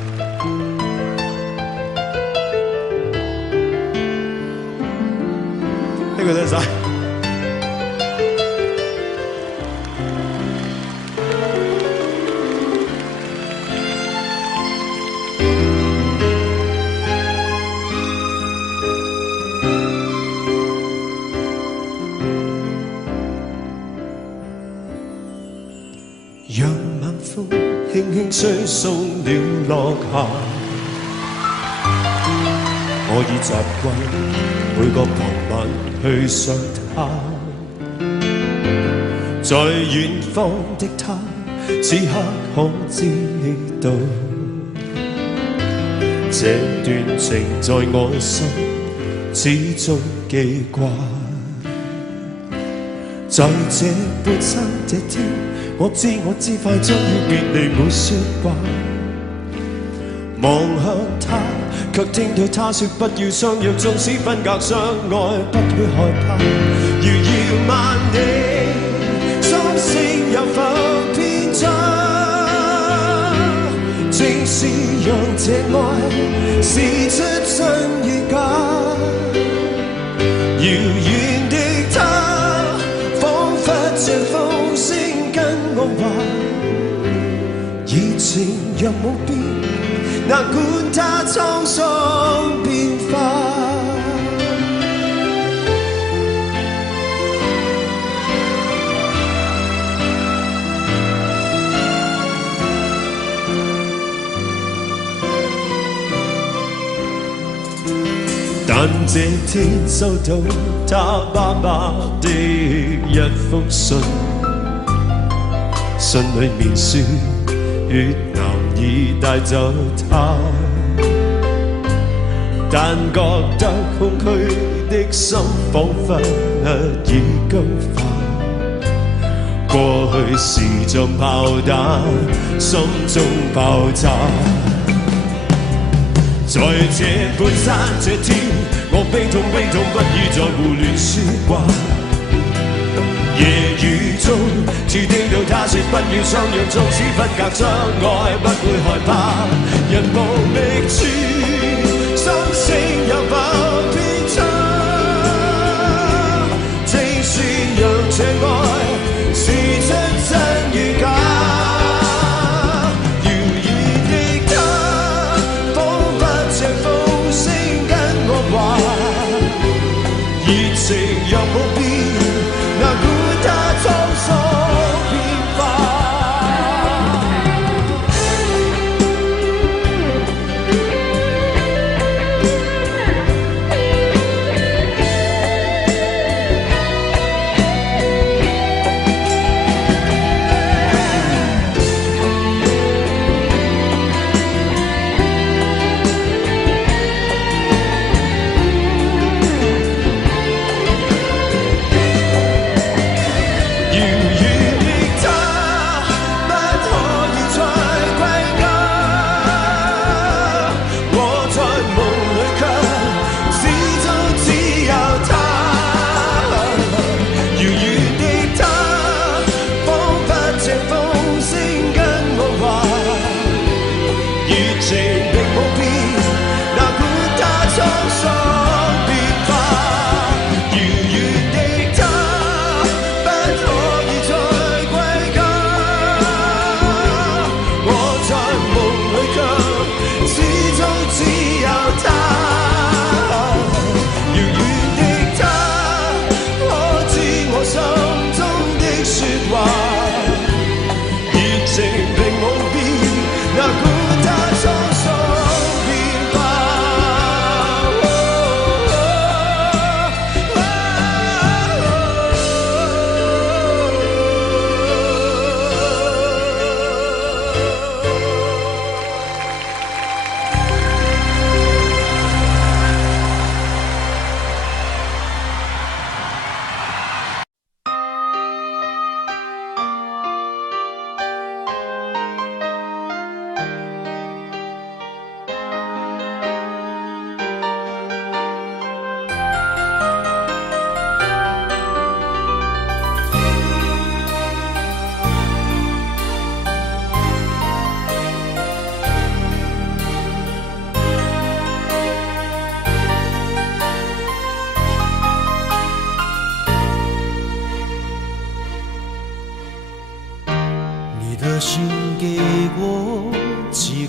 呢個得晒。讓晚風輕輕吹送了落霞，我已習慣每個傍晚去想他，在遠方的他，此刻可知道，這段情在我心始終記掛。在這半山這天，我知快將要別離沒說話，望向他，卻聽到他說不要相約，縱使分隔相愛，不會害怕。如要問你，心聲有否偏差？正是讓這愛試出真與假。遙遠的他，彷彿像風聲跟我話，熱情若冇變，哪管它滄桑變化。但這天收到他爸爸的一封信，信裏面說越南已帶走他，但覺得空虛的心彷彿已高化。過去是像炮彈，心中爆炸。在這半山這天，我悲痛，不已再胡亂說話。夜雨中，只聽到他說不要相約，縱使分隔相愛，不會害怕。人無覓處，心聲有否偏差？正是讓這愛試出真與假。熱情若冇變，哪管它滄桑變化。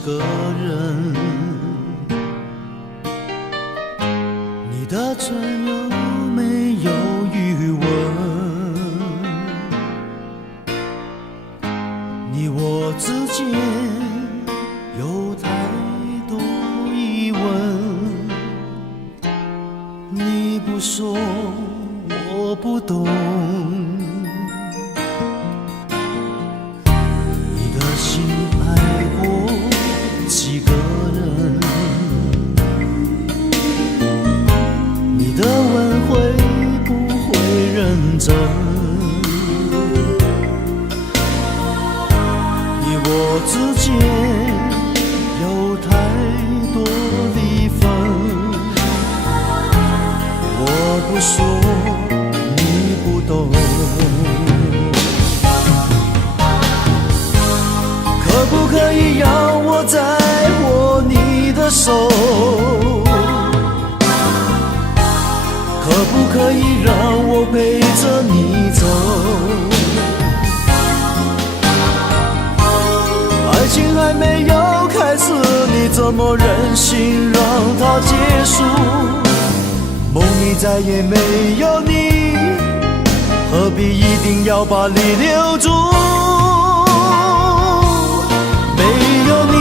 个人，你的唇有没有余温？你我之间有太多疑问，你不说我不懂。你的心爱过几个人？你的吻会不会认真？你我之间有太多离分，我不说你不懂。可不可以让我再握你的手？可不可以让我陪着你走？爱情还没有开始，你怎么忍心让它结束？梦里再也没有你，何必一定要把你留住？没有你，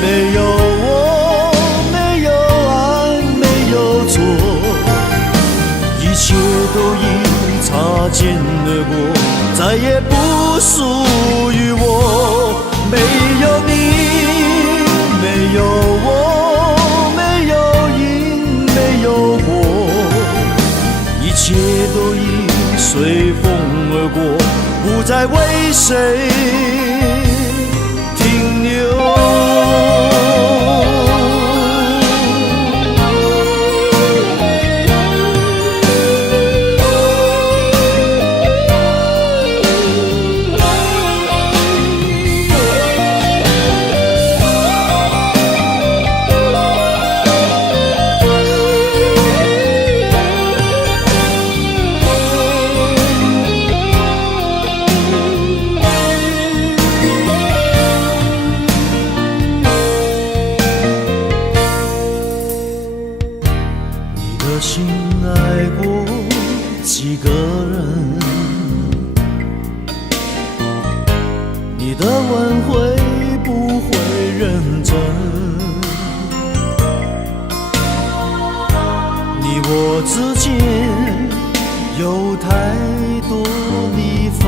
没有我，没有爱，没有错，一切都已擦肩而过，再也不属于我。没有你，没有我，没有因，没有果，一切都已随风而过，不再为谁停留。心爱过几个人？你的吻会不会认真？你我之间有太多离分，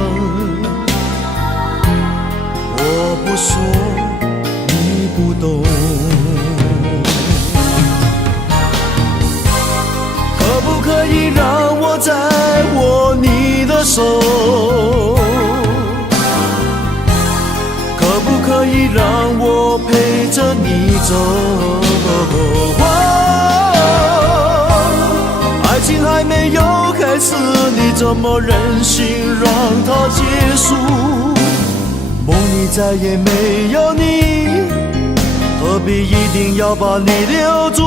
我不说你不懂。可不可以让我再握你的手？可不可以让我陪着你走？爱情还没有开始，你怎么忍心让它结束？梦里再也没有你，何必一定要把你留住？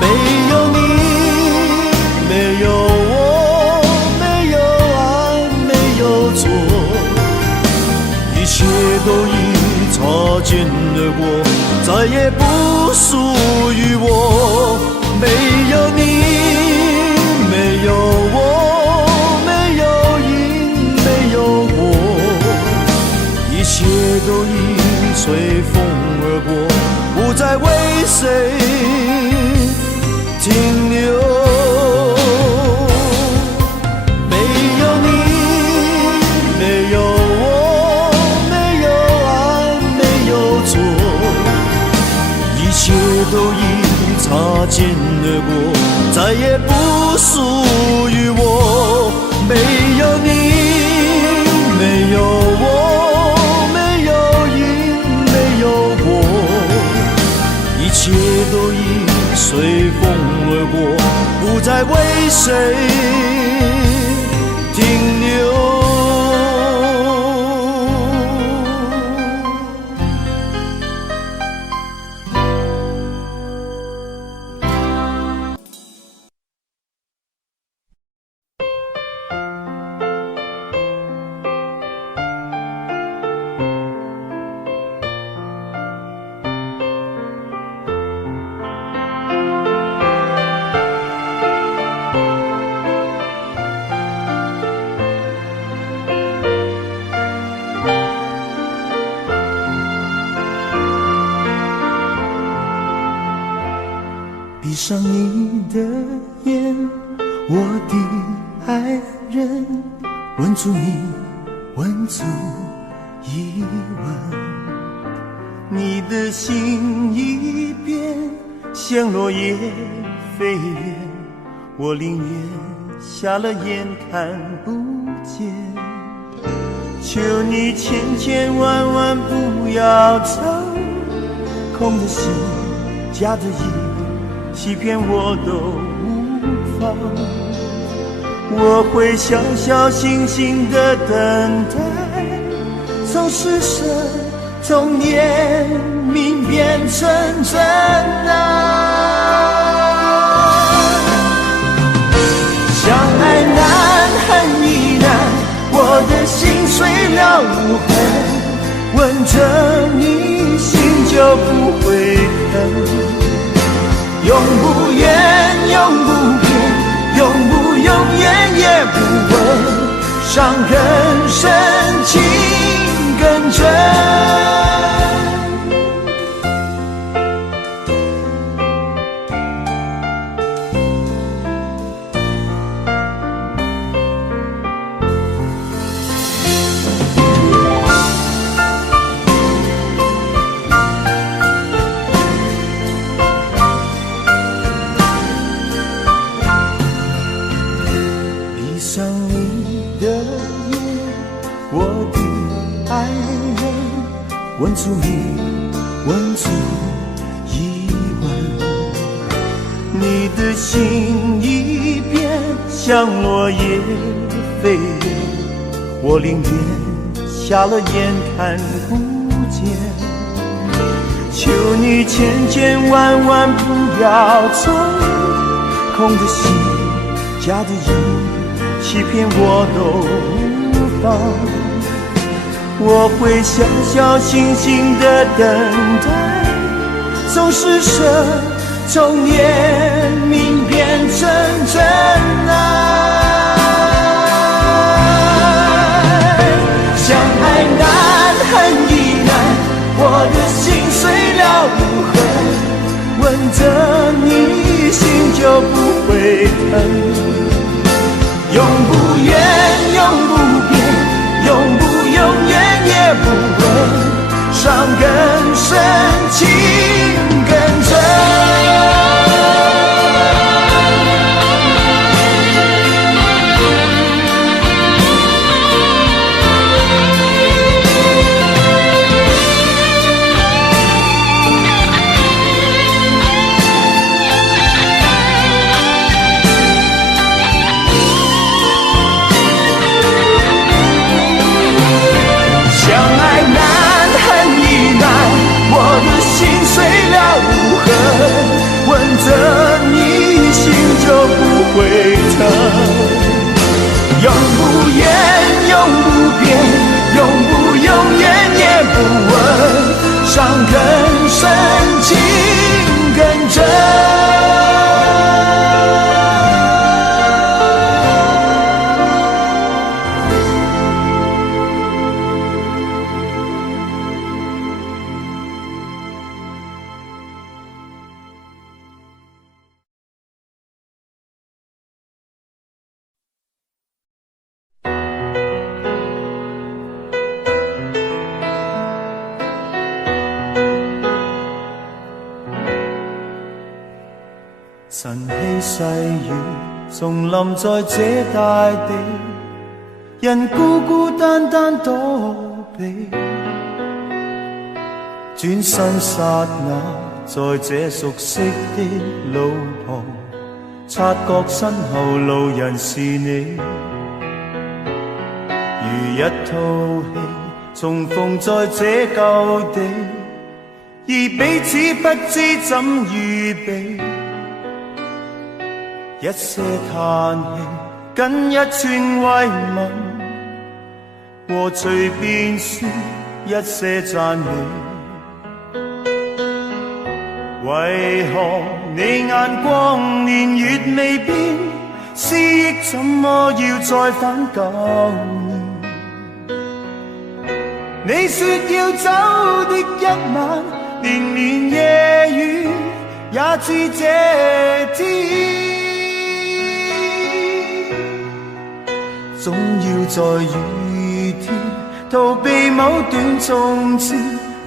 没有你，没有我，没有爱，没有错，一切都已擦肩而过，再也不属于我。没有你，没有我，没有因，没有果，一切都已随风而过，不再为谁停留。没有你，没有我，没有爱，没有错，一切都已擦肩而过，再也不属于我。没有你，没有我，没有因，没有果，一切都已随风而过，不再为谁停留。上你的眼，我的爱人，吻住你，吻住一吻。你的心一变，像落叶飞远，我宁愿瞎了眼看不见。求你千千万万不要走，空的心假的意，欺骗我都无妨。我会小小心心的等待，从施舍从怜悯变成真爱。相爱难恨亦难，我的心碎了无痕，吻着你心就不会疼。永不远永不变，永不永远也不问，伤更深情更真。吻住你，吻住一吻，你的心一变，像落叶飞远，我宁愿瞎了眼看不见。求你千千万万不要走，空的心假的意，欺骗我都无妨。我会小小心心的等待，从施舍从怜悯变成真爱。相爱难恨亦难，我的心碎了无痕，吻着你心就不会疼。永不远永不变，永不永远也不问，伤更深情更真。吻着你心就不会疼，永不远永不变，永不永远也不问，伤更深情更真。晨曦细雨重临在这大地，人孤孤单单躲避，转身刹那，在这熟悉的路旁，察觉身后路人是你，如一套戏重逢在这旧地，而彼此不知怎预备。一些叹气，跟一串慰问，和随便说一些赞美。为何你眼光年月未变，思忆怎么要再返旧年？你说要走的一晚，连绵夜雨也似這天，總要在雨天逃避某段從前，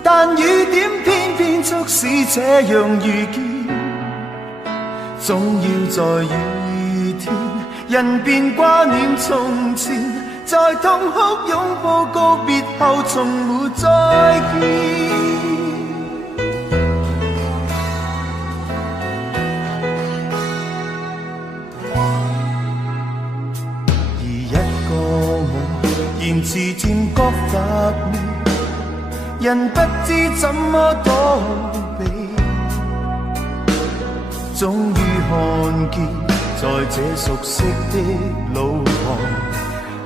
但雨點偏偏促使這樣遇見。總要在雨天，人便掛念從前，在痛哭擁抱告別後，從沒再見。而一個我，言辭漸覺乏味，人不知怎麼躲避。終於看見，在這熟悉的路旁，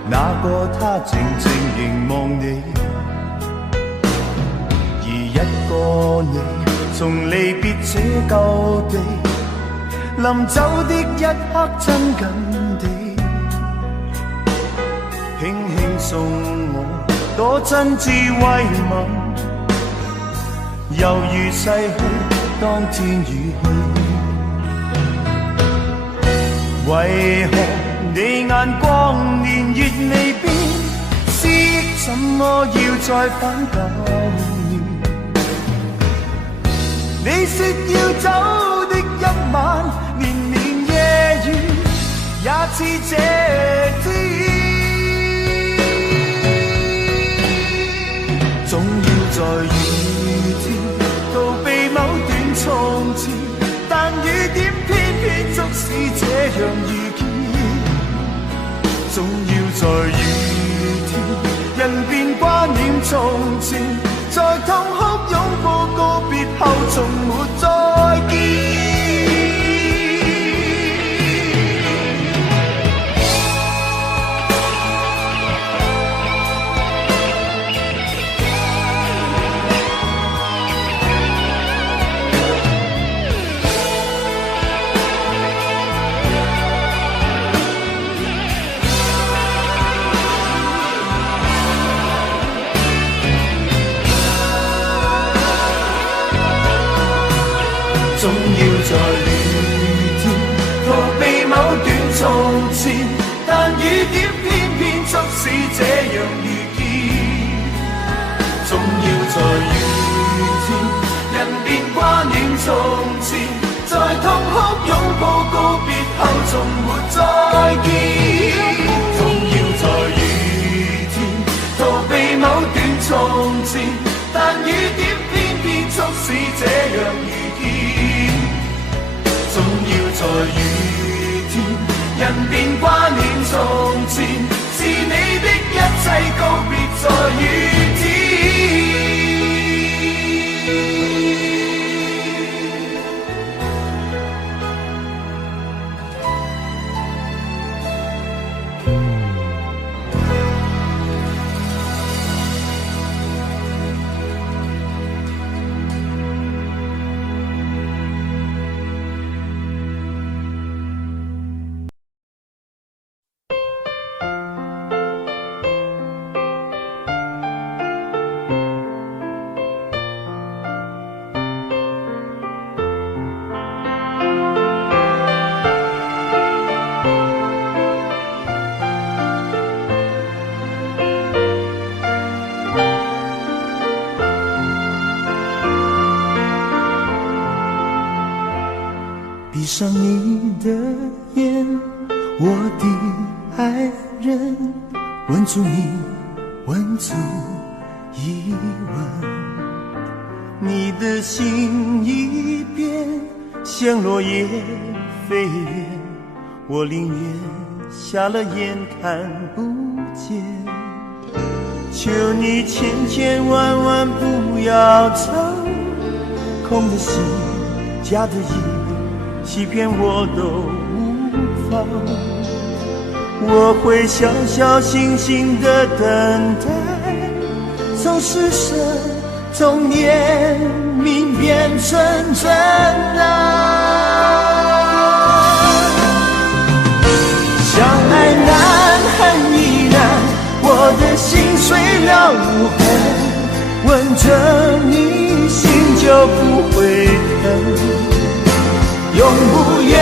那個他靜靜凝望你，而一個你，從離別這舊地，臨走的一刻親近地，輕輕送我，多真摯慰問，猶如逝去當天語氣。為何你眼光年月未變，思憶怎麼要再返舊年？你說要走的一晚，年年夜雨也似這天，總要在雨天逃避某段從前，但雨點偏偏促使這樣遇見。總要在雨天，人便掛念從前，在痛哭擁抱告別後，從沒再見。總要在雨天逃避某段從前，但雨點偏偏促使這樣遇見。總要在雨天，人便掛念從前，在痛哭擁抱告別後，從沒再見。總要在雨天逃避某段從前，但雨點偏偏促使這樣遇見。總要在雨天，人便掛念從前，是你的一切告別在雨天。闭上你的眼，我的爱人，吻住你，吻住一吻。你的心一变，像落叶飞远，我宁愿瞎了眼看不见。求你千千万万不要走，空的心，假的意，欺骗我都无妨，我会小小心心的等待，从失神从念明变成真爱。相爱难，恨亦难，我的心碎了无痕，吻着你心就不会疼。不远，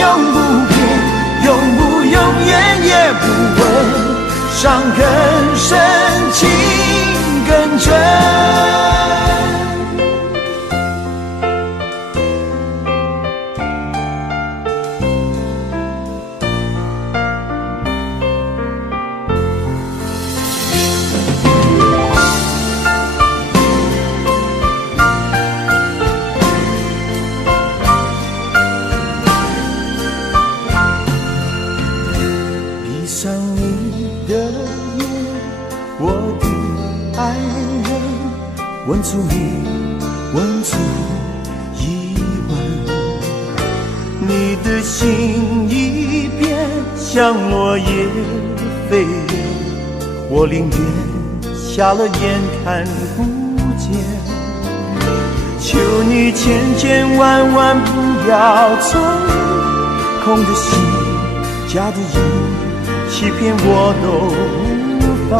永不变，永远也不问，伤更深，情更真。问出你，问出疑问，你的心已变，像落叶飞远，我宁愿瞎了眼看不见。求你千千万万不要走，空的心，假的意，欺骗我都无妨。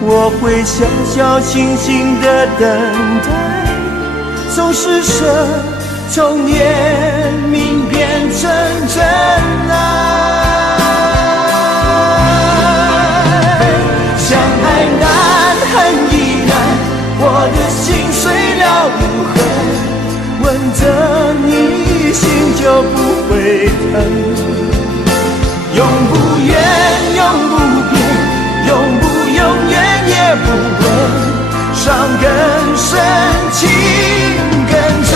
我会小小心心的等待，从施舍，从怜悯变成真爱。相爱难，恨亦难，我的心碎了无痕，吻着你心就不会疼。永不远，永不变，永远也不问，伤更深，情更真。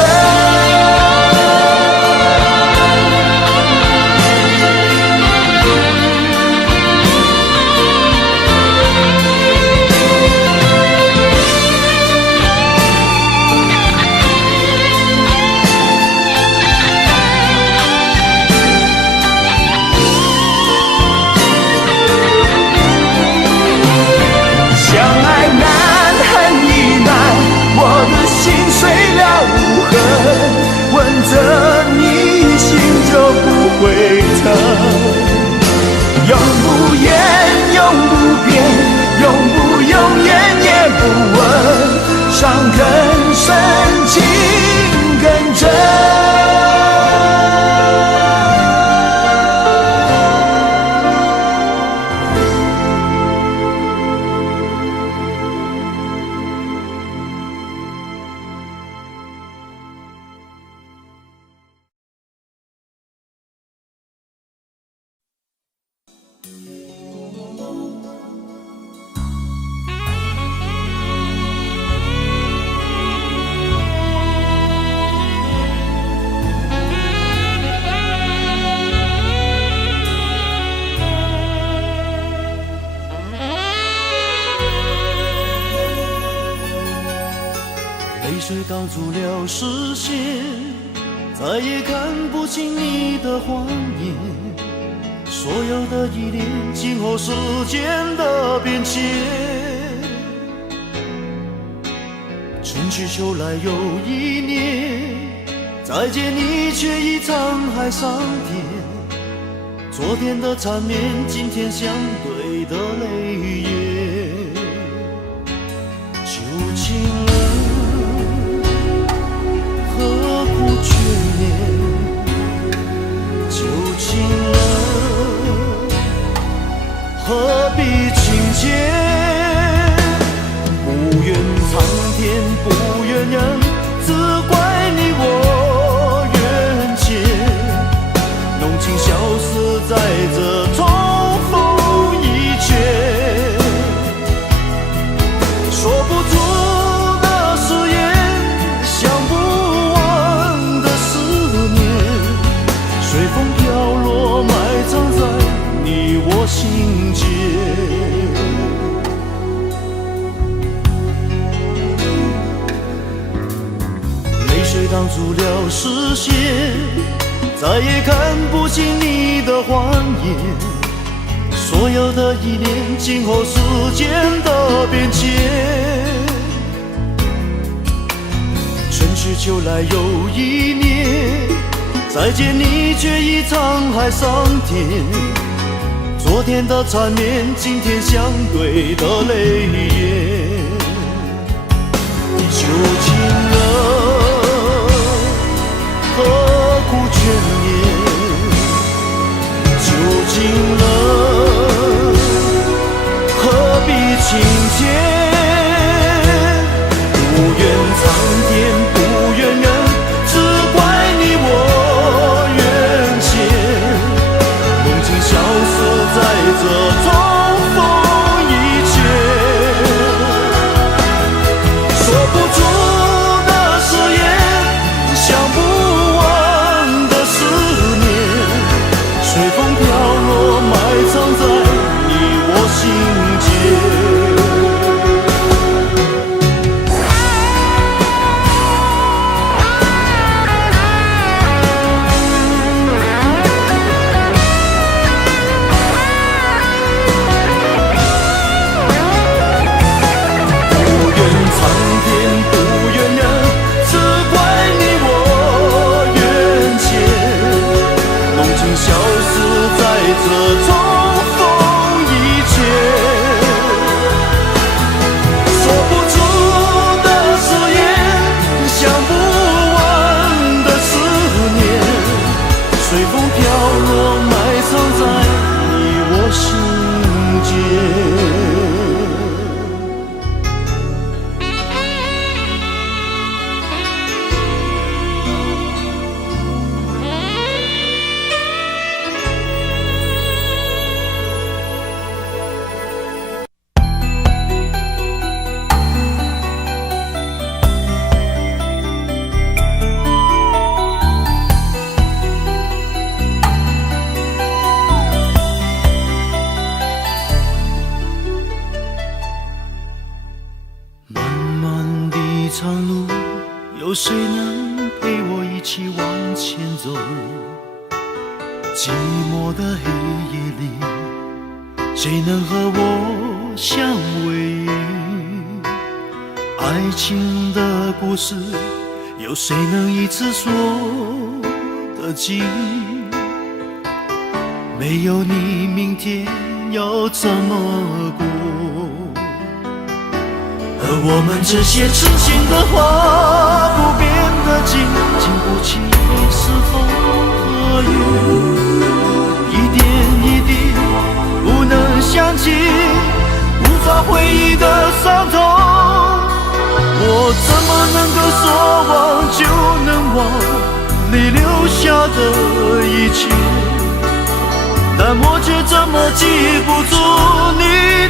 碎了无痕，吻着你心就不会疼。永不远，永不变，永远也不问，伤更深，情更真。泪水挡住了视线，再也看不清你的谎言。所有的依恋，静候时间的变迁。春去秋来又一年，再见你却已沧海桑田。昨天的缠绵，今天相对的泪眼。旧情人，何苦眷恋？旧情人，何必情结？不怨苍天，不怨人，只怪你我缘浅。浓情消失在这重逢一切，说不出的誓言，想不完的思念，随风飘落，埋藏在你我心间。泪水挡住了视线，再也看不清你的谎言。所有的依恋，静候时间的变迁。春去秋来又一年，再见你却已沧海桑田。昨天的缠绵，今天相对的泪眼。旧情人，何不出的誓言，想不完的思念，随风飘落，埋藏在你我心间。这重逢以前，说不出的誓言，想不完的思念，随风飘落，埋藏在你我心间。长路，有谁能陪我一起往前走？寂寞的黑夜里，谁能和我相偎依？爱情的故事，有谁能一次说得尽？没有你，明天要怎么过？而我们这些痴心的话不变的经，经不起是风和雨，一点一滴不能想起，无法回忆的伤痛。我怎么能够说忘就能忘你留下的一切，但我却怎么记不住你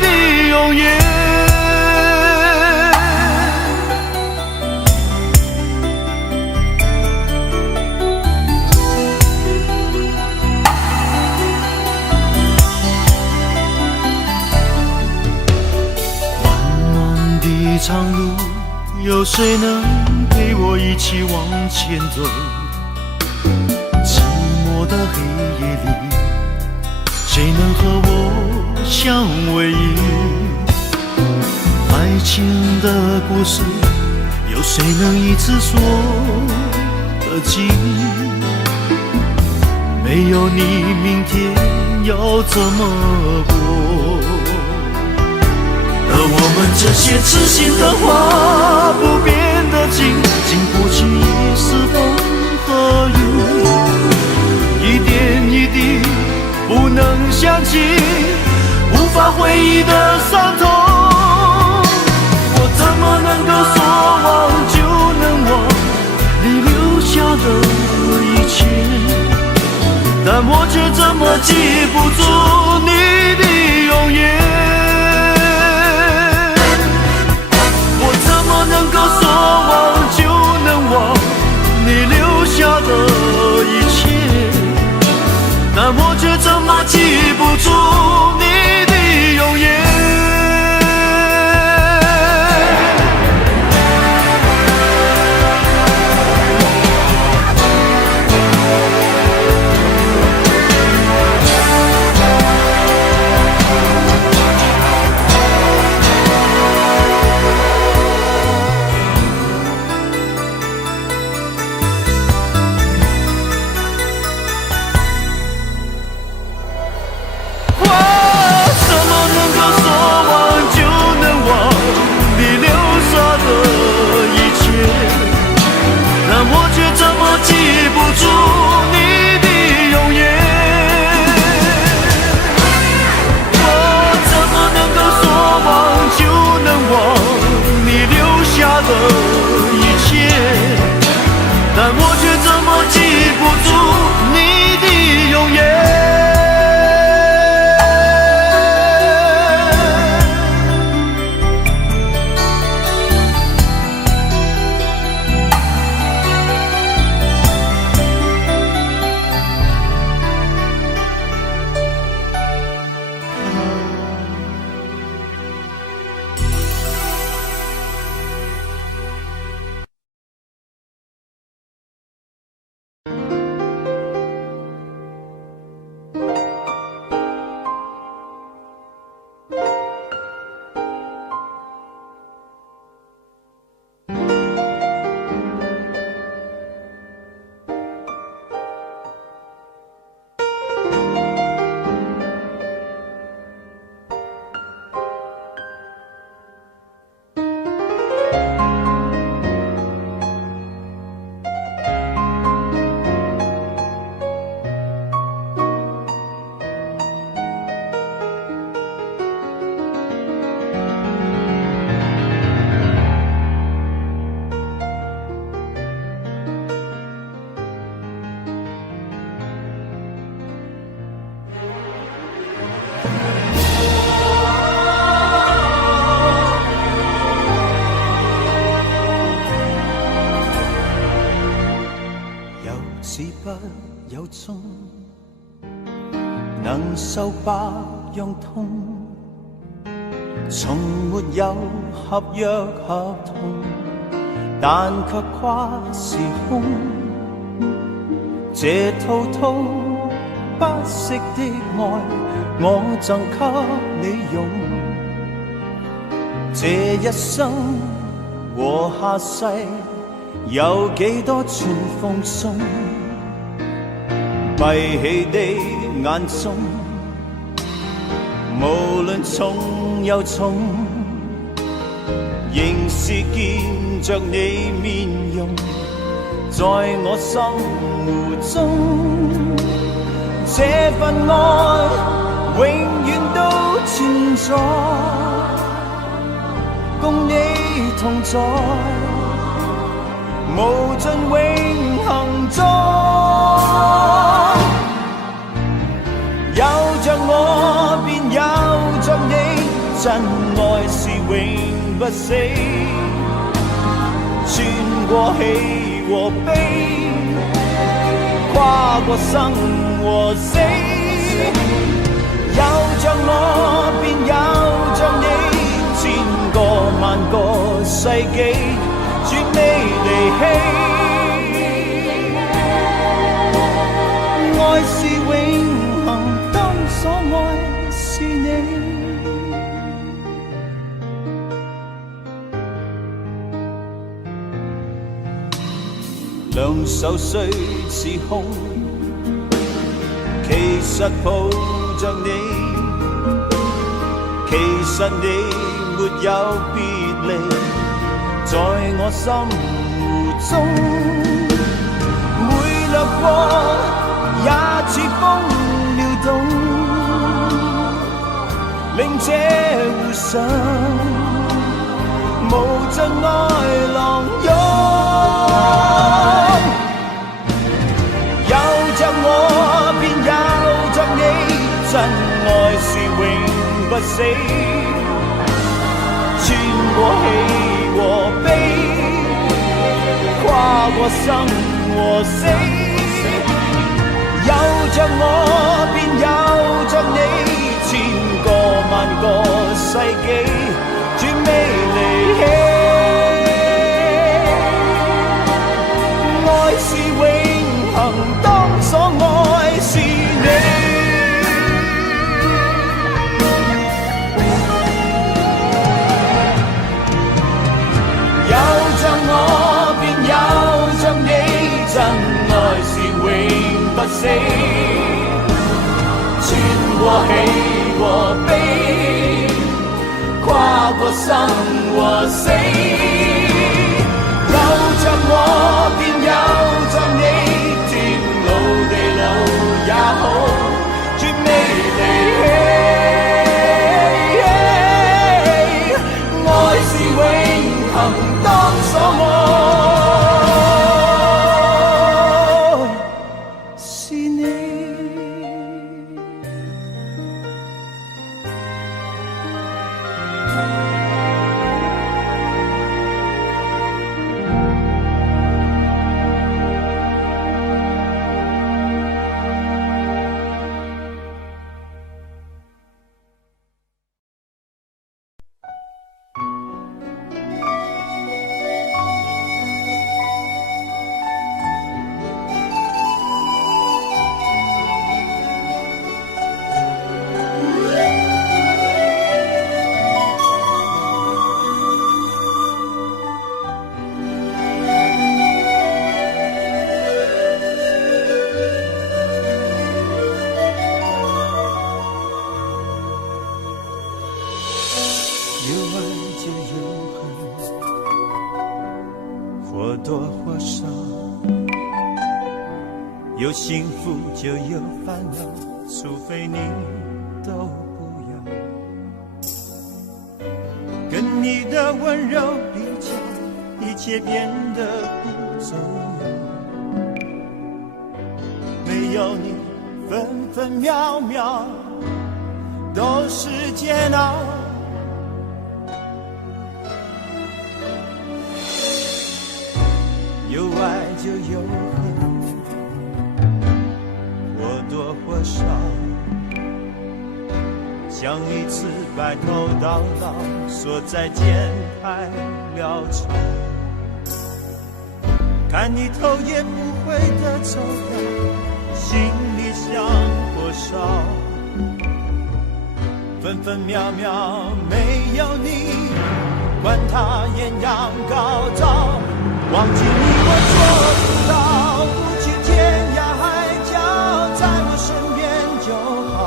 的容颜。长路，有谁能陪我一起往前走？寂寞的黑夜里，谁能和我相偎依？爱情的故事，有谁能一次说得尽？没有你，明天要怎么过？而我们这些痴心的话不变的经，经不起一时风和雨，一点一滴不能想起，无法回忆的伤痛。我怎么能够说忘就能忘你留下的一切，但我却怎么记不住你的容颜。能够说忘就能忘你留下的一切，但我却怎么记不住你的容颜。有衷，能受百樣痛，從沒有合約合同，但卻跨時空。這滔滔不息的愛，我贈給你用。這一生和下世，有幾多串奉送？閉起的眼中，無論重又重，仍是見着你面容，在我心湖中，這份愛永遠都存在，共你同在，無盡永恆中。有着我便有着你，真愛是永不死，穿過喜和悲，跨過生和死。有着我便有着你，千個萬個世紀，絕未離棄。愛是永恆，當所愛是你。兩手雖是空，其實抱着你，其實你沒有別離，在我心湖中，每掠過也似風撩動，令這湖上無盡愛浪湧。有着我便有着你，真愛是永不死，穿過喜和悲，跨過生和死。有着我便有着你，千個萬個世紀，絕未離棄。愛是永恆，當所愛是你。有着我便有着你，真愛是永不死，穿過喜和悲，跨過生和死。有着我便有着你，天路地路也好，絕未離棄。愛是永恆，當所愛是你。有爱就有恨，或多或少；有幸福就有烦恼，除非你都不要。跟你的温柔比较，一切变得不重要。没有你，分分秒秒都是煎熬。有爱就有恨，像一次白头到老，说再见太潦草。看你头也不回的走掉，心里想多少？分分秒秒没有你，管它艳阳高照。忘记你我做不到，不去天涯海角，在我身边就好。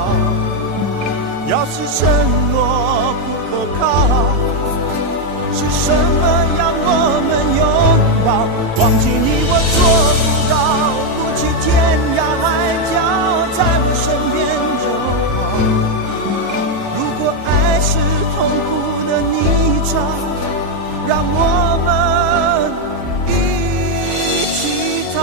要是承诺不可靠，是什么让我们拥抱？忘记你我做不到，不去天涯海角，在我身边就好。如果爱是痛苦的泥沼，让我们一起逃。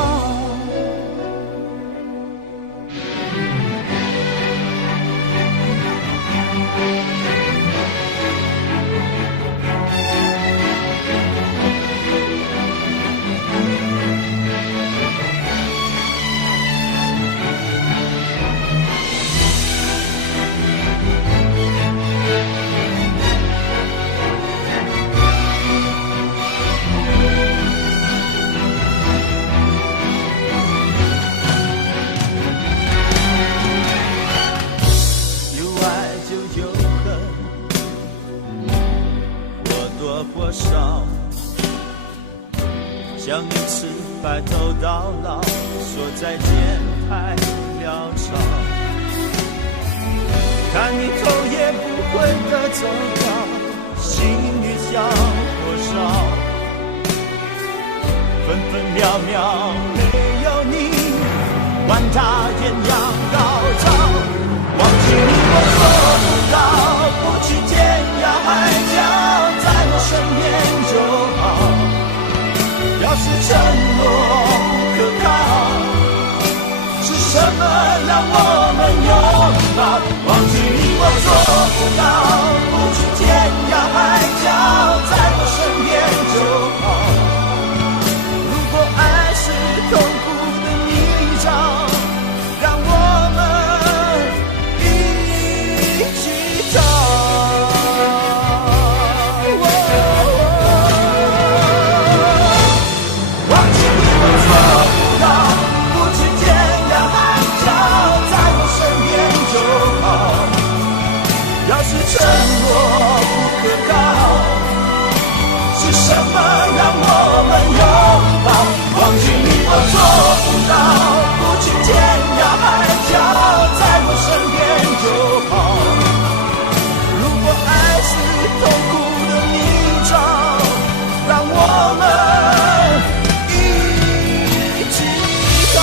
像一次白头到老，说再见太潦草。看你头也不回的走掉，心里想多少？分分秒秒没有你，管它艳阳高照。忘记你我做不到，不去天涯海角，在我身边就好。要是承诺不可靠，是什么让我们拥抱？忘记你我做不到，不去天涯海角，在我身边就好。如果爱是痛苦的泥沼，让我们一起逃。承诺不可靠，是什么让我们拥抱？忘记你我做不到，不去天涯海角，在我身边就好。如果爱是痛苦的泥沼，让我们一起逃。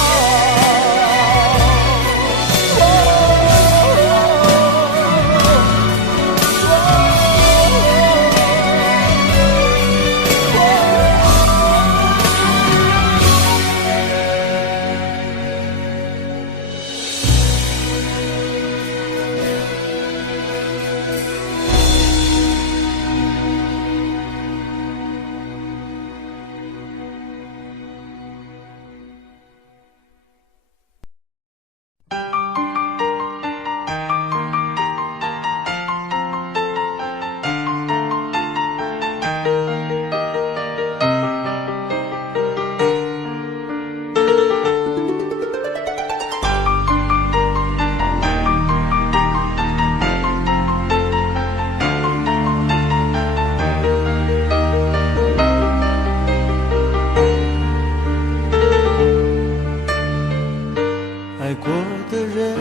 爱过的人，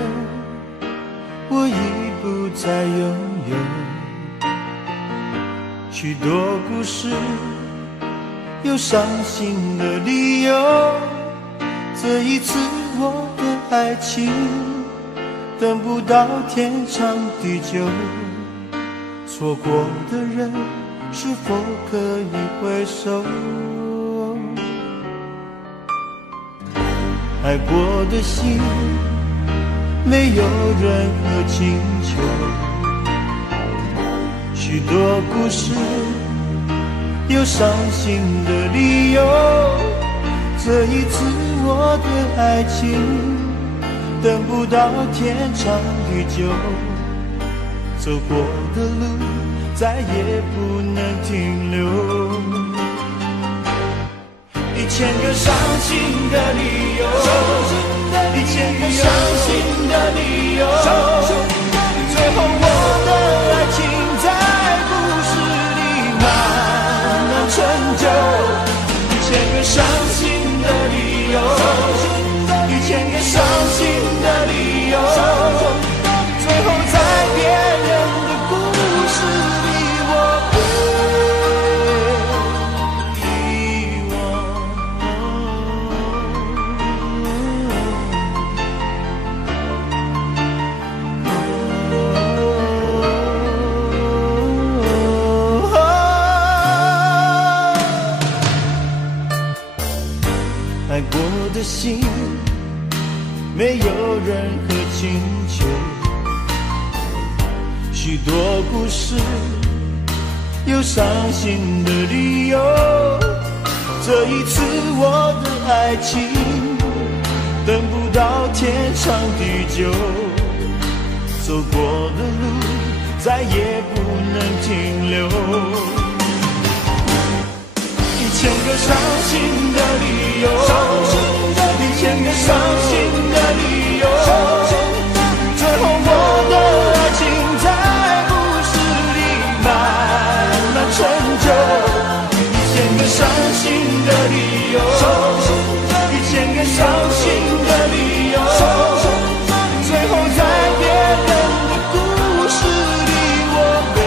我已不再拥有。许多故事有伤心的理由，这一次我的爱情等不到天长地久。错过的人是否可以回首？爱过的心没有任何请求，许多故事有伤心的理由，这一次我的爱情等不到天长地久。走过的路再也不能停留。1000个伤心的理由，1000个伤心的理由，最后我的爱情在故事里慢慢成就。1000个伤心的理由，1000个伤心的理由，最后在别人的故事里我被遗忘。爱过的心没有任何请求，许多故事有伤心的理由。这一次我的爱情等不到天长地久，走过的路再也不能停留。1000个伤心的理由，1000个伤心的理由，最后我的爱情在故事里慢慢成就。1000个伤心的理由，1000个伤心的理由，最后在别人的故事里我被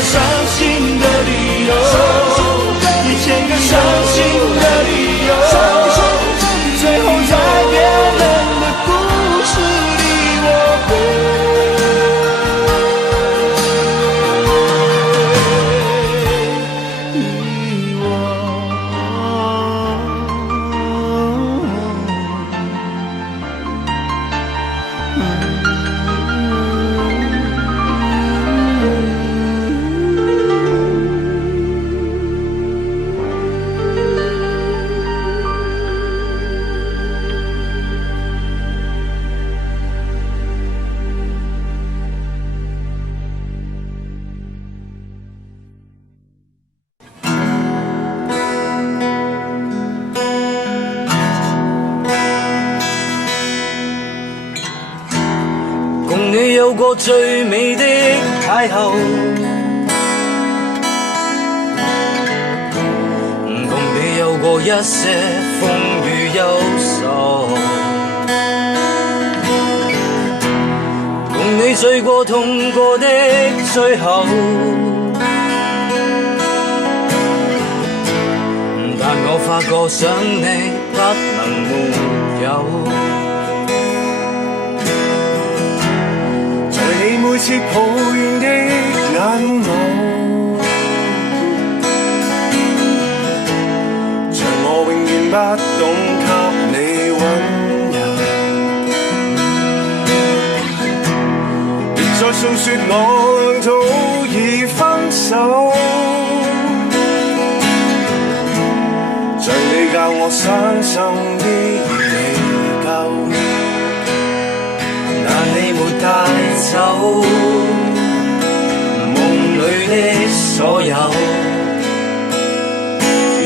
伤心的理由，1000个伤心的理由，最后在别人的故事里我被遗共你有過最美的邂逅，共你有過一些風雨憂愁，共你醉過痛過的最後，但我發覺想你不能沒有。每次抱怨的眼眸，像我永遠不懂給你溫柔。別再訴說我早已分手，像你教我傷心的未夠。你沒帶走夢裏的所有，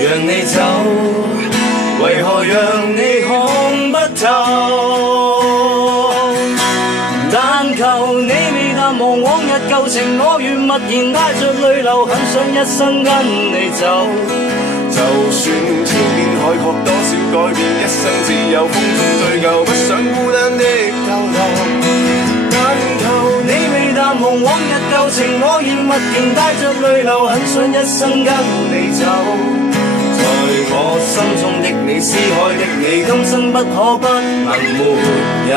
讓你走，為何讓你看不透？但求你未淡忘往日舊情，我願默然帶着淚流，很想一生跟你走。就算天邊海角多少改變，一生只有風中追究，不想孤單的逗留。但求你未淡忘往日舊情，我仍默然帶着淚流，很想一生跟你走。在我心中的你，思海的你，今生不可不能沒有。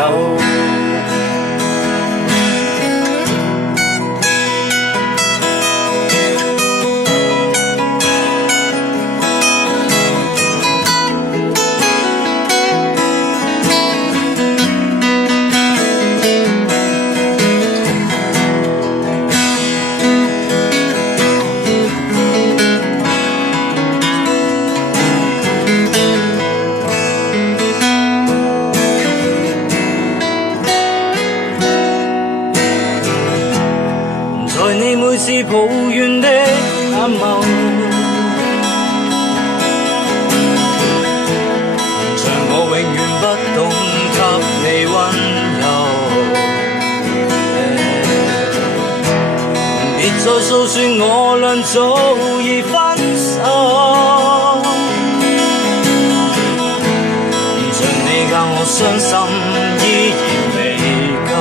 是抱怨的眼眸，像我永遠不懂給你溫柔。別再訴說我倆早已分手，像你教我傷心依然未夠。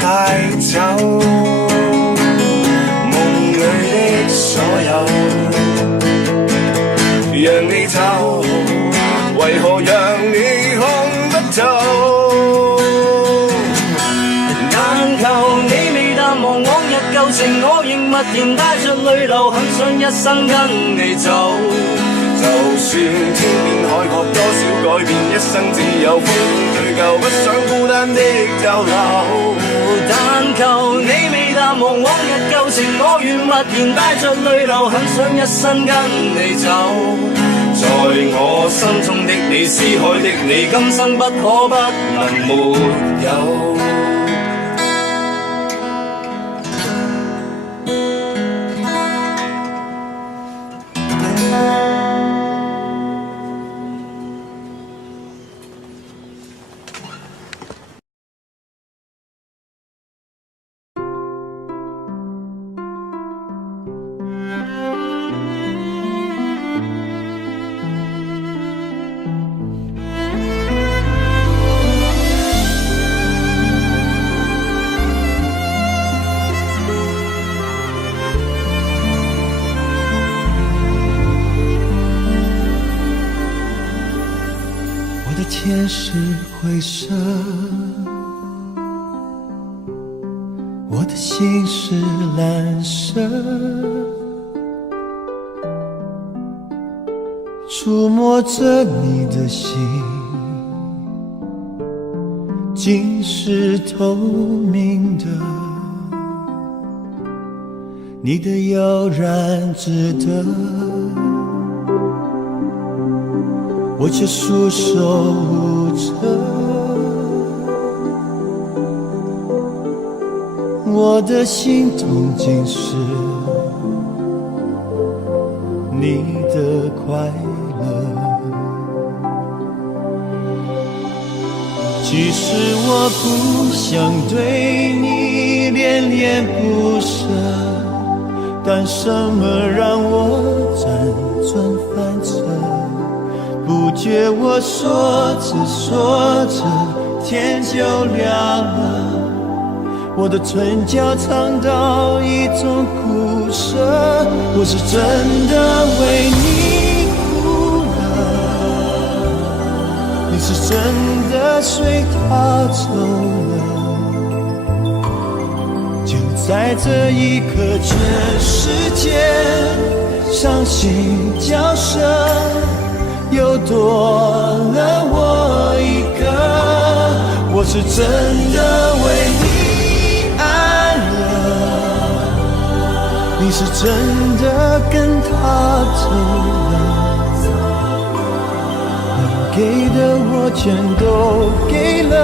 帶走夢裏的所有，讓你走，為何讓你看不透？但求你未淡忘往日舊情，我仍默然帶着淚流，很想一生跟你走。就算天邊海角多少改變，一生只有風追究，不想孤單的逗留。但求你未淡忘往日舊情，我願默然帶着淚流，很想一生跟你走。在我心中的你，思海的你，今生不可不能沒有。天是灰色，我的心是蓝色，触摸着你的心，竟是透明的，你的悠然值得，我却束手无策。我的心痛竟是你的快乐。其实我不想对你恋恋不舍，但什么让我辗转反侧？不觉我说着说着天就亮了，我的唇角尝到一种苦涩，我是真的为你哭了，你是真的随他走了，就在这一刻，全世界伤心角色又多了我一个，我是真的为你爱了，你是真的跟他走了，能给的我全都给了，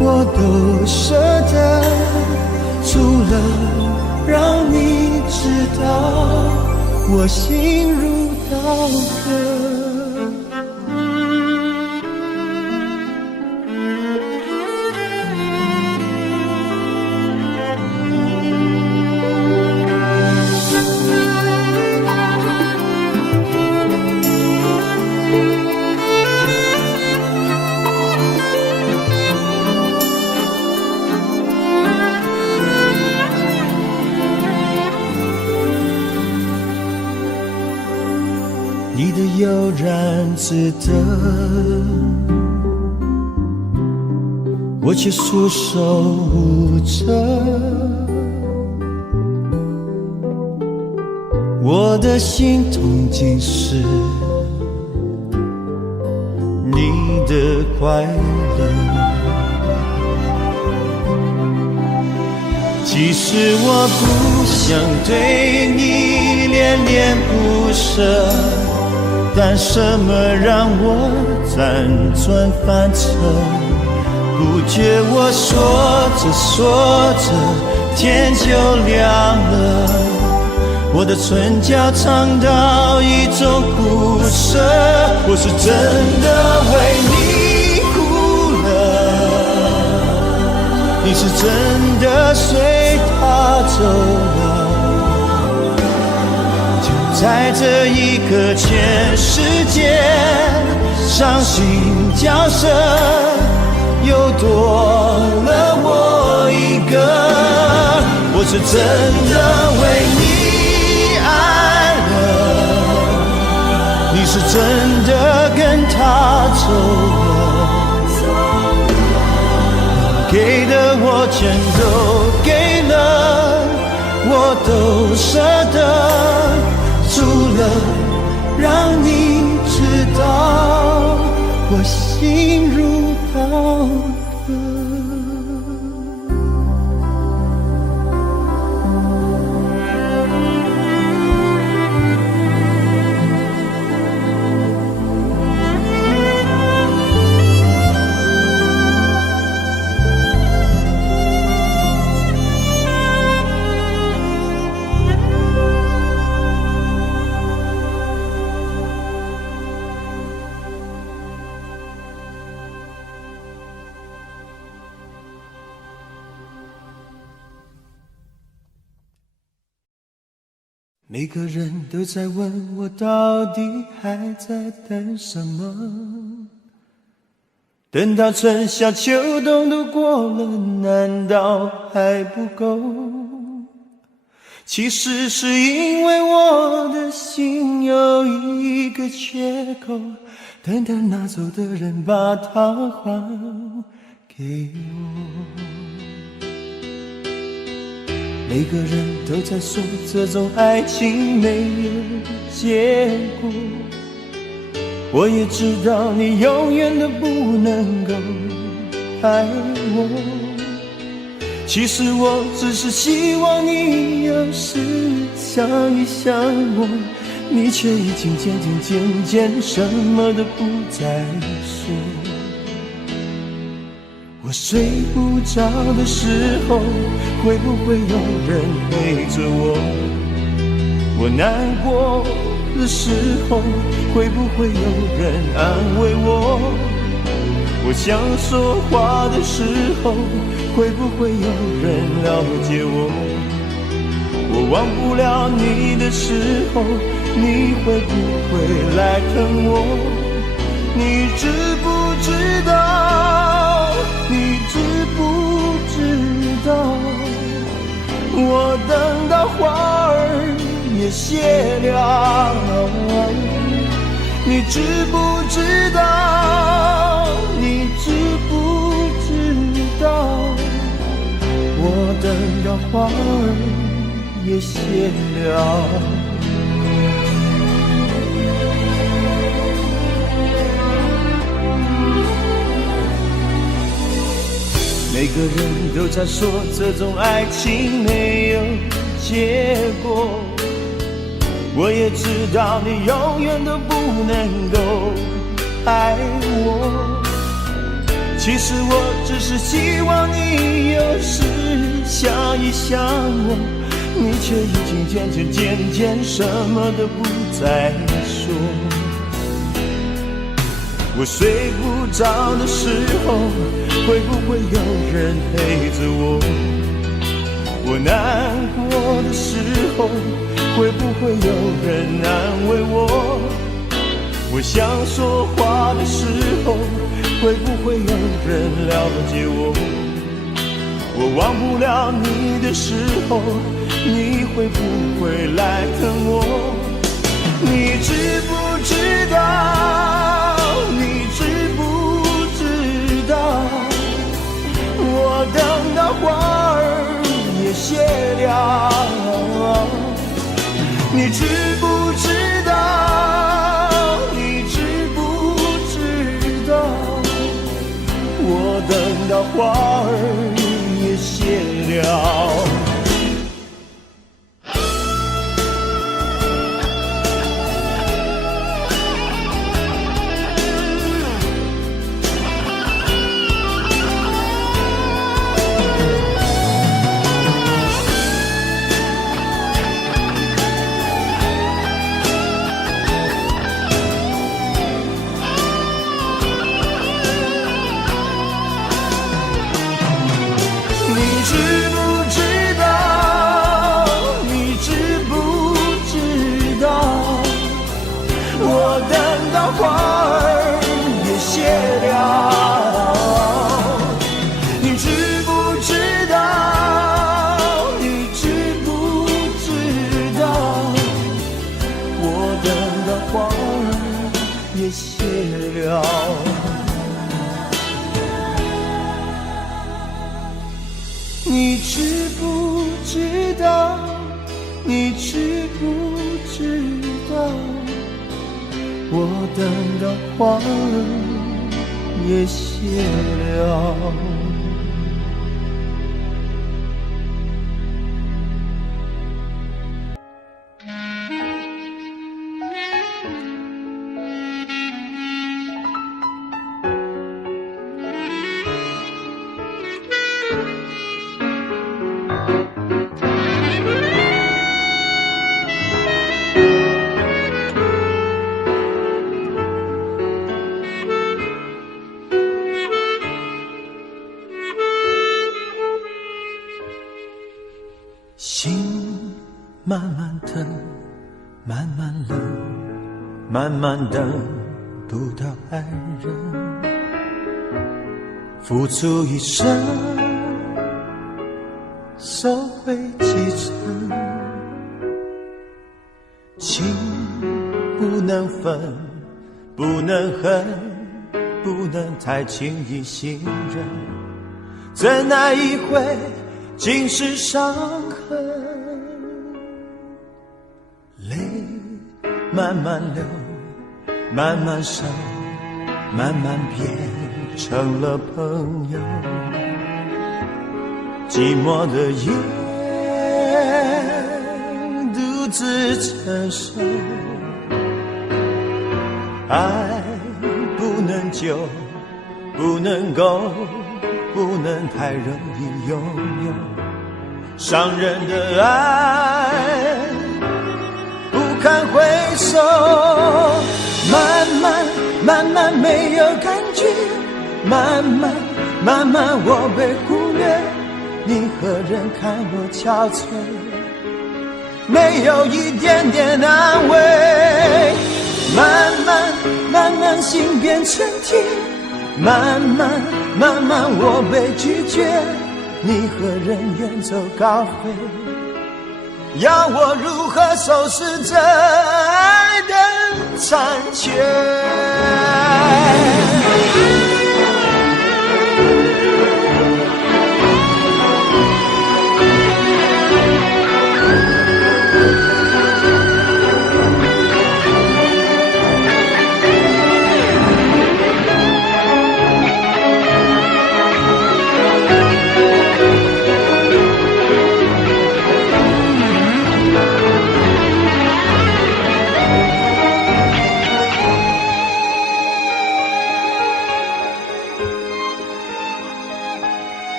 我都舍得，除了让你知道我心如刀割。你的悠然自得，我却束手无策。我的心痛竟是你的快乐，其实我不想对你恋恋不舍，但什么让我辗转反侧？不觉我说着说着天就亮了，我的唇角尝到一种苦涩，我是真的为你哭了，你是真的随他走了。就在这一刻，全世界伤心角色又多了我一个，我是真的为你爱了，你是真的跟他走了，给的我全都给了，我都舍得，除了让你知道我心如刀割。每个人都在问我到底还在等什么，等到春夏秋冬都过了，难道还不够？其实是因为我的心有一个缺口，等待拿走的人把它还给我。每个人都在说这种爱情没有结果，我也知道你永远都不能够爱我。其实我只是希望你有时想一想我，你却已经渐渐什么都不再说。我睡不着的时候，会不会有人陪着我？我难过的时候，会不会有人安慰我？我想说话的时候，会不会有人了解我？我忘不了你的时候，你会不会来疼我？你知不知道？你知不知道？我等到花儿也谢了，你知不知道？你知不知道？我等到花儿也谢了。每个人都在说这种爱情没有结果，我也知道你永远都不能够爱我。其实我只是希望你有时想一想我，你却已经渐渐什么都不再说。我睡不着的时候，会不会有人陪着我？我难过的时候，会不会有人安慰我？我想说话的时候，会不会有人了解我？我忘不了你的时候，你会不会来疼我？你知不知的花儿也谢了。花儿也谢了，你知不知道？你知不知道？我等的花儿也谢了。你知不知道？你知不知道？我等的花儿也谢了。心慢慢疼，慢慢冷，慢慢等不到爱人，付出一生，收回几成。情不能分，不能恨，不能太轻易信任，真爱一回尽是伤痕，泪慢慢流，慢慢收，慢慢变成了朋友。寂寞的夜，独自承受。爱不能久，不能够，不能太容易拥有。伤人的爱不堪回首，慢慢慢慢没有感觉，慢慢慢慢我被忽略，你何人看我憔悴，没有一点点安慰，慢慢慢慢心变成铁，慢慢慢慢我被拒绝，你何人远走高飞，要我如何收拾这爱的残缺。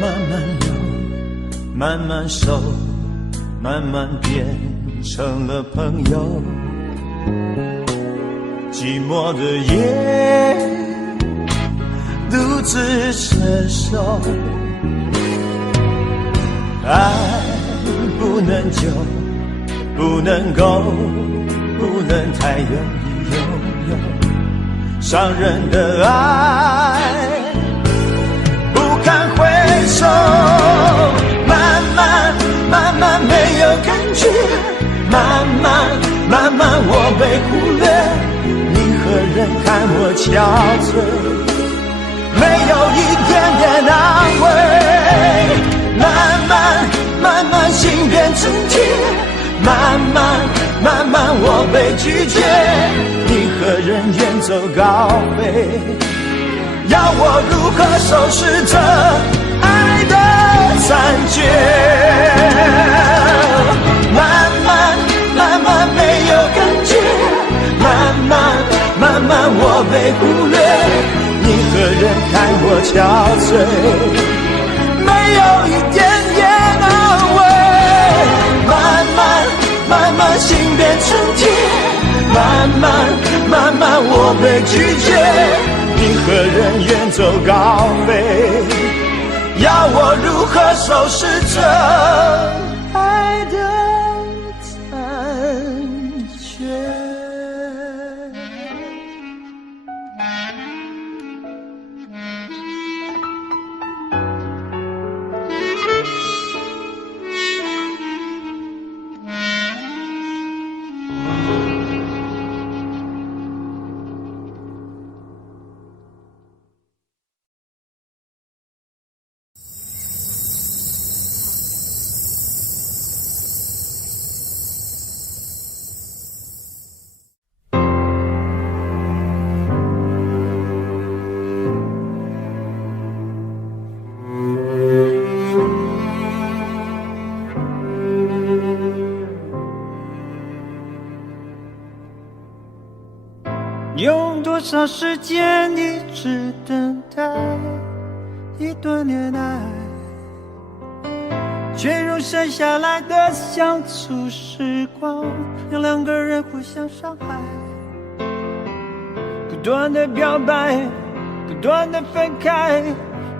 慢慢流，慢慢收，慢慢变成了朋友。寂寞的夜，独自承受。爱不能久，不能够，不能太容易拥有。伤人的爱看回首，慢慢慢慢没有感觉，慢慢慢慢我被忽略，你何人看我憔悴，没有一点点安慰，慢慢慢慢心变成铁，慢慢慢慢我被拒绝，你何人远走高飞，要我如何收拾这爱的残缺？慢慢慢慢没有感觉，慢慢慢慢我被忽略，你何人看我憔悴，没有一点点安慰。慢慢慢慢心变成铁，慢慢慢慢我被拒绝，你何人远走高飞，要我如何收拾这爱的残缺？用多少时间一直等待一段恋爱，却用剩下来的相处时光让两个人互相伤害，不断的表白，不断的分开，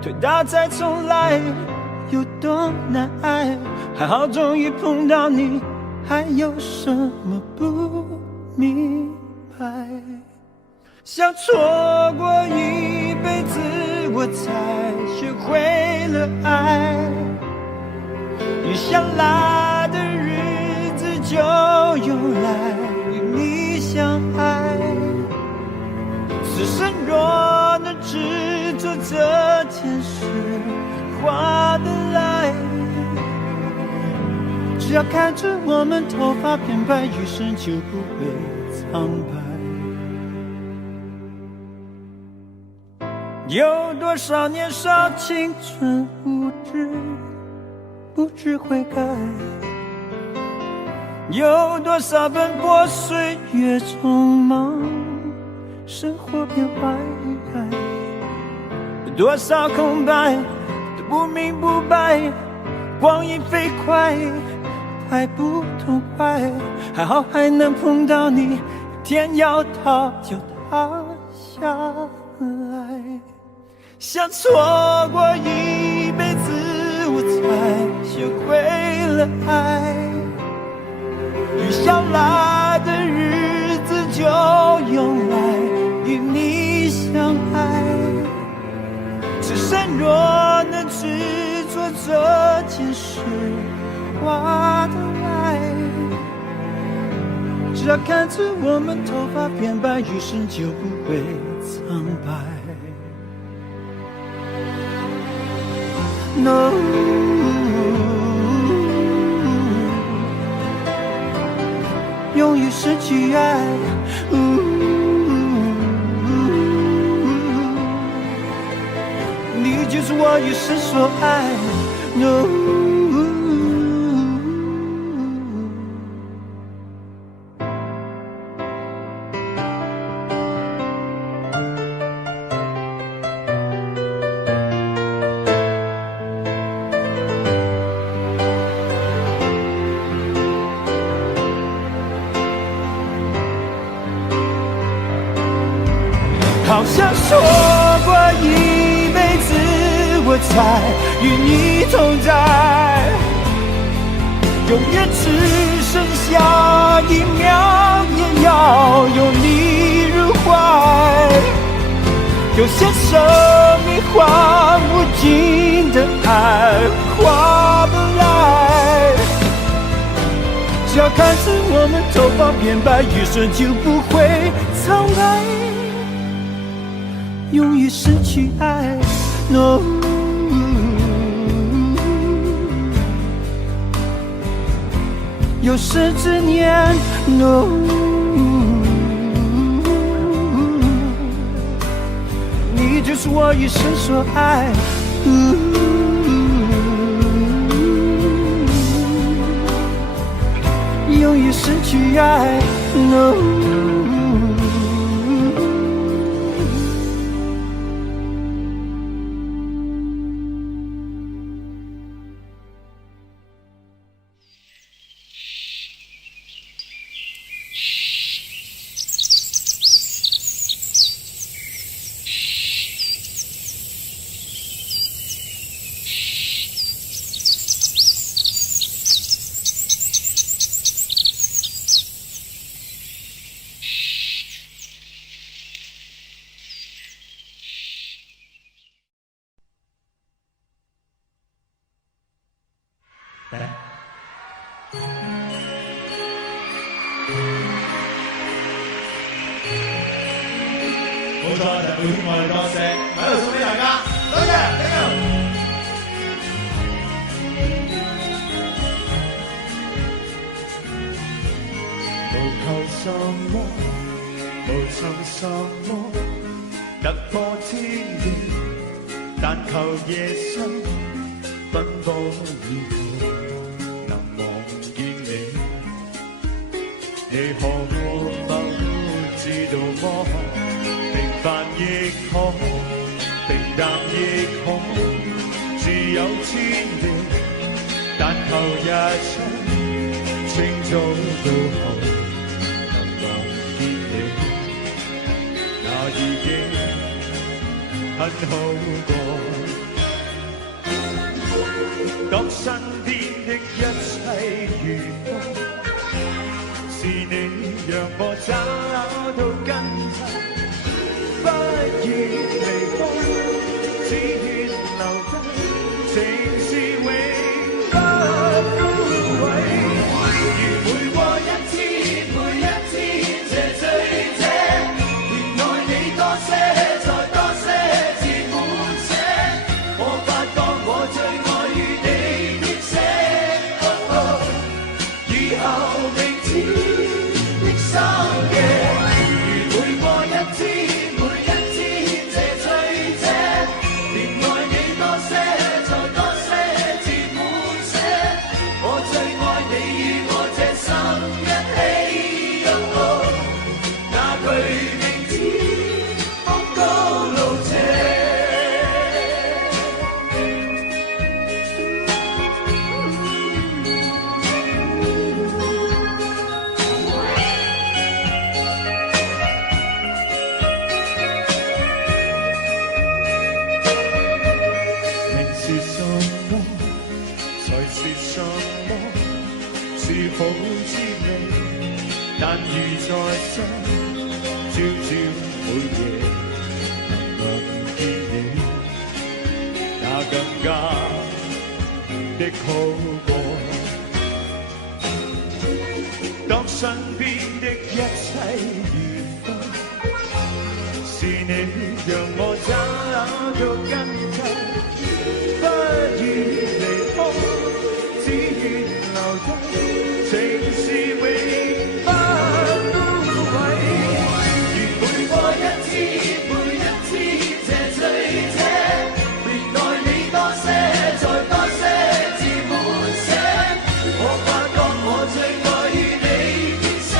推倒再重来，有多难挨？还好终于碰到你，还有什么不明白？想错过一辈子，我才学会了爱。余下来的日子就用来与你相爱。此生若能只做这件事，划得来。只要看着我们头发变白，余生就不会苍白。有多少年少青春无知，不知悔改？有多少奔波岁月匆忙，生活变坏？有多少空白都不明不白，光阴飞快，太不痛快。还好还能碰到你，天要塌就塌下来。想错过一辈子，我才学会了爱。余下来的日子就用来与你相爱。此生若能只做这件事，划得来。只要看着我们头发变白，余生就不会苍白。No， 勇于失去爱，你就是我一生所爱。No。好像说过一辈子，我才与你同在，永远只剩下一秒，也要有你入怀。有些生命换无尽的爱，划不来。只要看着我们头发变白，余生就不会苍白。勇于失去爱 ，No， 有生之年 ，No， 你就就是我一生所爱。用一生去爱。冇錯，就每天我哋多謝，喺度送俾大家，多謝 ，thank you。無求什麼，無尋什麼，突破天地，但求夜深奔波以後，能望見你。你可否知道麼？平凡亦可，平淡亦可，自有天地。但求日出清早到後，能望見你，那已經很好過。當身邊的一切如風，是你讓我找到根蒂。不願離開，只願留低，情是永不枯萎。如每過一天，每一天，這醉者，連愛你多些，再多些，至滿瀉。我發覺我最愛與你編寫，以後明天的深夜，如每過一天。好滋味，但如在生，朝朝每夜能望見你，那更加的好過。當身邊的一切如風，是你讓我找到根蒂，不願離開，只願留低。情是永不枯萎，如每過一天，每一天，這醉者，連愛你多些，再多些，至滿瀉。我發覺我最愛與你編寫，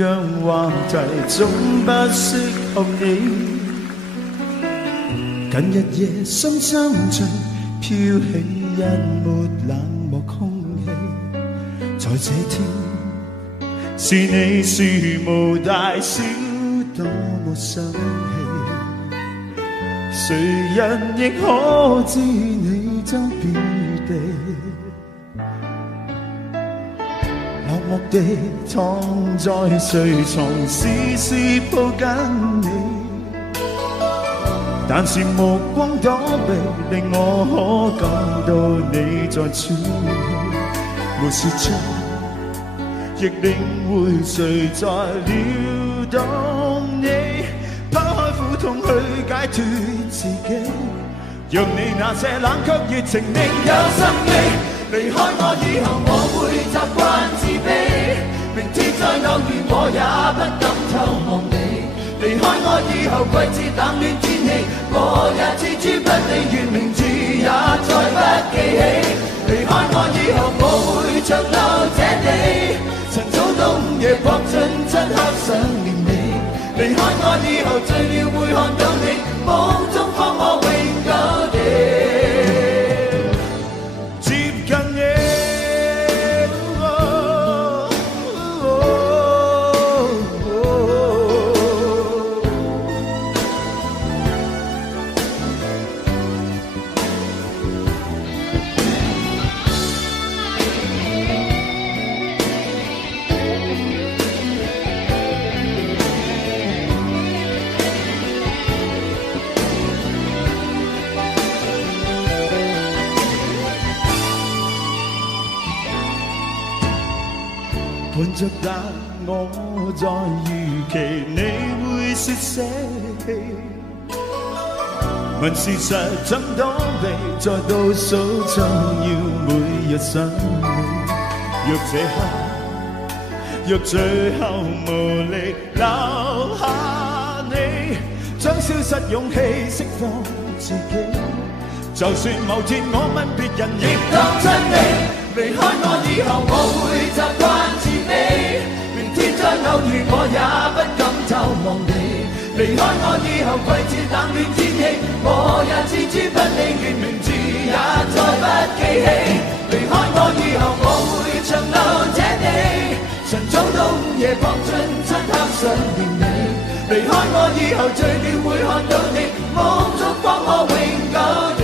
樣話題總不適合你。近日夜深相聚，飄起一抹冷漠空氣。在這天，是你事無大小，多麼生氣。誰人亦可知你周別地，落寞地躺在睡床，絲絲抱緊你。但是目光躲避，令我可感到你在喘氣。沒說出，亦領會誰在撩動你。拋開苦痛去解脫自己，讓你那些冷卻熱情另有生機。離開我以後，我會習慣自卑。明天再偶遇，我也不敢偷望你。離開我以後，季節冷暖天氣，我也置諸不理，連名字也再不記起。離開我以後，我會長留這地，晨早冬夜撲進漆黑想念你。離開我以後，醉了會看到你，夢中方可永久地接近你。伴着但我在預期你會說捨棄，問事實怎躲避，在倒數將要每日想你。若最後無力留下你，將消失勇氣釋放自己。就算某天我問別人亦當真你。離開我以後，我會習慣自卑。明天再偶遇，我也不敢偷望你。離開我以後，季節冷暖天氣，我也置諸不理，連名字也再不記起。離開我以後，我會長留這地，晨早冬夜撲進漆黑想念你。離開我以後，醉了會看到你，夢中方可永久地。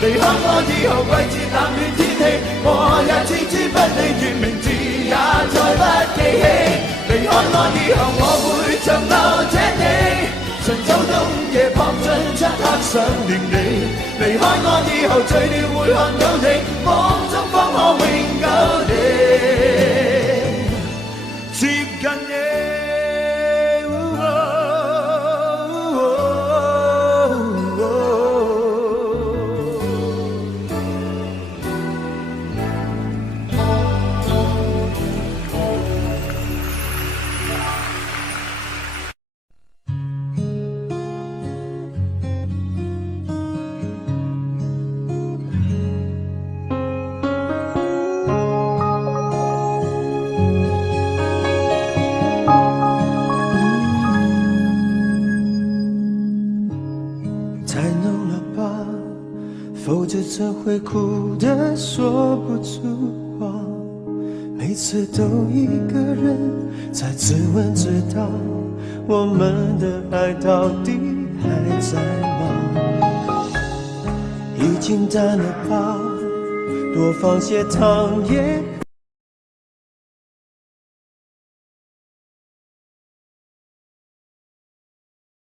離開我以後，季節冷暖天氣，我也置諸不理，連名字也再不記起。離開我以後，我會長留這地，晨早冬夜撲進漆黑想念你。離開我以後，醉了會看到你，夢中方可永久地接近你。否则怎会哭得说不出话，每次都一个人在自问自答，我们的爱到底还在吗？已经淡了吧，多放些糖也